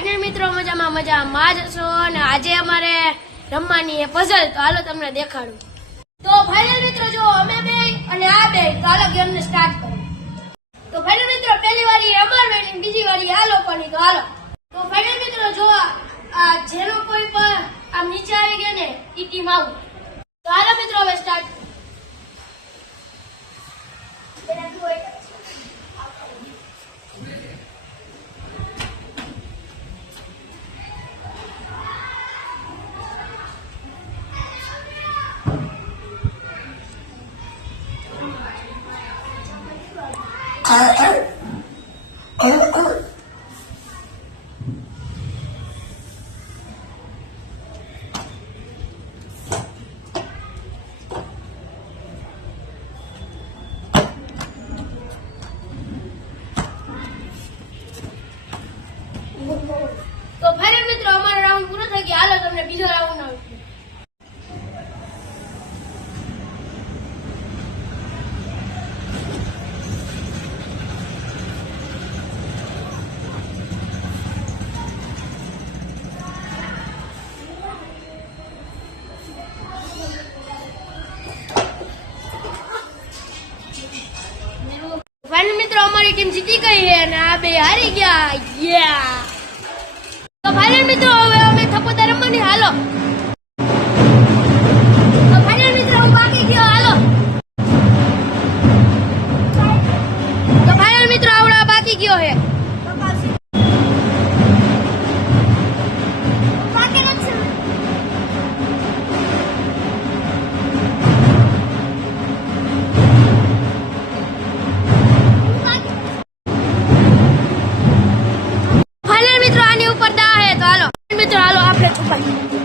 Final મિત્રો મજામાં જશો અને આજે અમારે રમવાની એ પઝલ તો હાલો તમને દેખાડું. તો ફાઇનલ મિત્રો જો અમે બે અને આ બે તો હાલો ગેમ ને સ્ટાર્ટ કરીએ. તો ફાઇનલ મિત્રો પહેલી વારી અમાર બેની બીજી વારી આ લોકોની તો હાલો. તો ફાઇનલ મિત્રો જો આ જેનો કોઈ પણ આમ નીચે આવી ગયો ને ઈ ટીમ આઉટ. તો હાલો મિત્રો હવે સ્ટાર્ટ. તો ફાઇનલ મિત્રો અમારો રાઉન્ડ પૂરો થઈ ગયો. હાલો તમને બીજો રાઉન્ડ આવશે. ફાઇનલ મિત્રો અમારી ટીમ જીતી ગઈ છે અને આ બે હારી ગયા. યા તો ફાઇનલ મિત્રો હવે અમે થપ્પોતા રમવાની. હાલો તો ફાઇનલ મિત્રો હું બાકી ગયો. હાલો તો ફાઇનલ મિત્રો આવડા બાકી ગયો છે. મિત્રો આની ઉપર દા હે તો હાલો મિત્રો હાલો આપણે છુપાઈ.